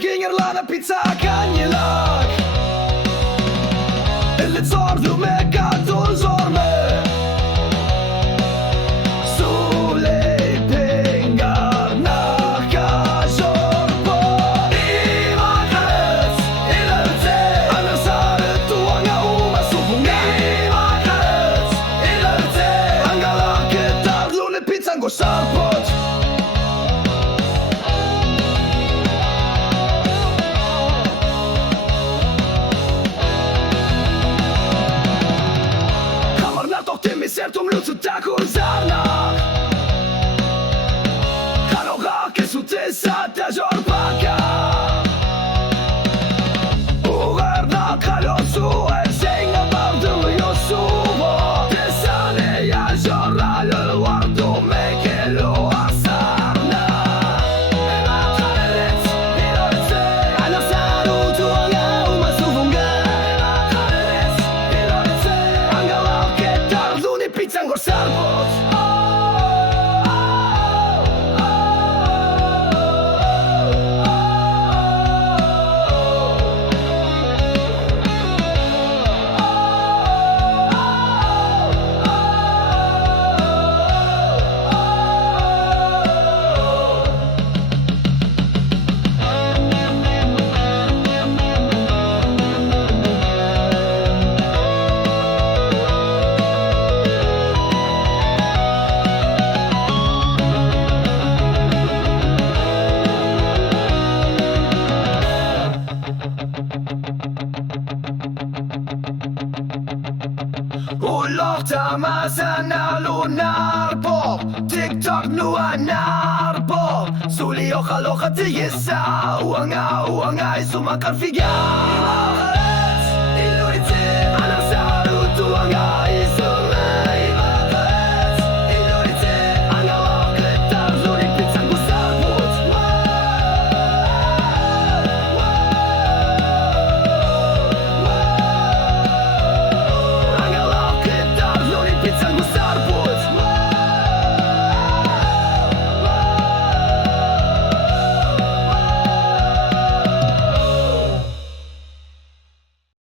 Pekingerlana pizza kanjelag Eller tar du med katolsorme Solej pengarna kör på I makrets illa ute Annars är det tuanga uma sufunga I makrets illa ute Angalaket arlune pizzan går sarpot Certum lucu tako zarna Kanoga que su tesa ta jorpaka Ugarda kalosu el senga bardu yo subo Tesane ya jorra lo guardo me que lo asarna Ema khalet pilorse Ana saru tuanga uma sufunga Ema khalet pilorse Angala que tarluni pizzan gorsarbot Ulorta masana lunar po TikTok nua narpo Suli ojalá ti yesa Uanga isu makan figa